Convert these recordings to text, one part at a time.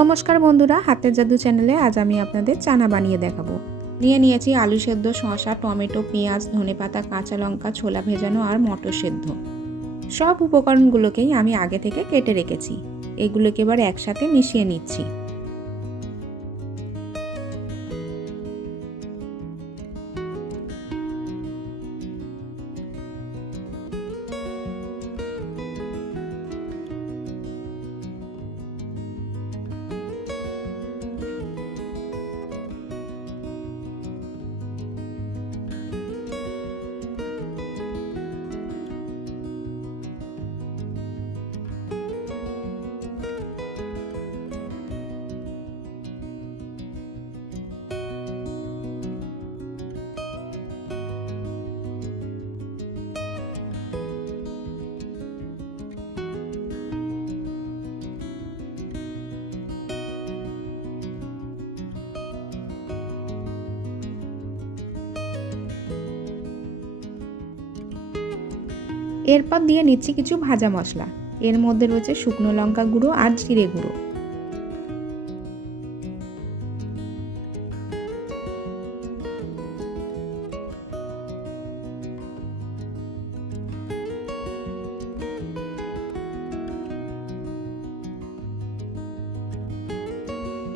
নমস্কার বন্ধুরা, হাতের জাদু চ্যানেলে আজ আমি আপনাদের চানা বানিয়ে দেখাবো। নিয়ে নিয়েছি আলু সেদ্ধ, শসা, টমেটো, পেঁয়াজ, ধনেপাতা, কাঁচা লঙ্কা, ছোলা ভেজানো আর মটর সেদ্ধ। সব উপকরণগুলোকেই আমি আগে থেকে কেটে রেখেছি। এগুলোকে এবার একসাথে মিশিয়ে নিচ্ছি। এরপর দিয়ে নিচ্ছি কিছু ভাজা মশলা। এর মধ্যে রয়েছে শুকনো লঙ্কা গুঁড়ো আর জিরে গুঁড়ো।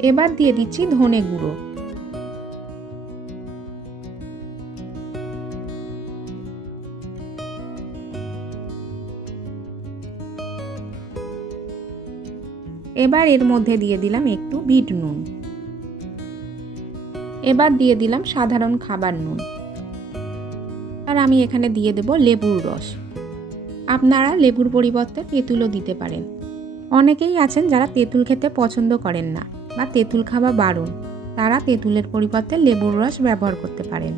এবার দিয়ে দিচ্ছি ধনে গুঁড়ো। এবার এর মধ্যে দিয়ে দিলাম একটু বিট নুন। এবার দিয়ে দিলাম সাধারণ খাবার নুন। আর আমি এখানে দিয়ে দেব লেবুর রস। আপনারা লেবুর পরিবর্তে তেঁতুলও দিতে পারেন। অনেকেই আছেন যারা তেঁতুল খেতে পছন্দ করেন না বা তেঁতুল খাওয়া বারণ, তারা তেঁতুলের পরিবর্তে লেবুর রস ব্যবহার করতে পারেন।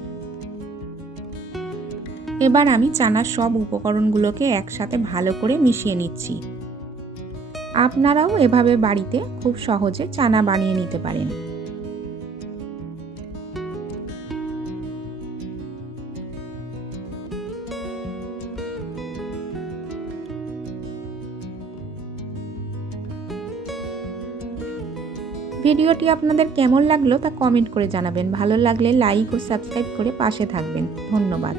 এবার আমি চানার সব উপকরণগুলোকে একসাথে ভালো করে মিশিয়ে নিচ্ছি। আপনারাও এভাবে বাড়িতে খুব সহজে চানা বানিয়ে নিতে পারেন। ভিডিওটি আপনাদের কেমন লাগলো তা কমেন্ট করে জানাবেন। ভালো লাগলে লাইক ও সাবস্ক্রাইব করে পাশে থাকবেন। ধন্যবাদ।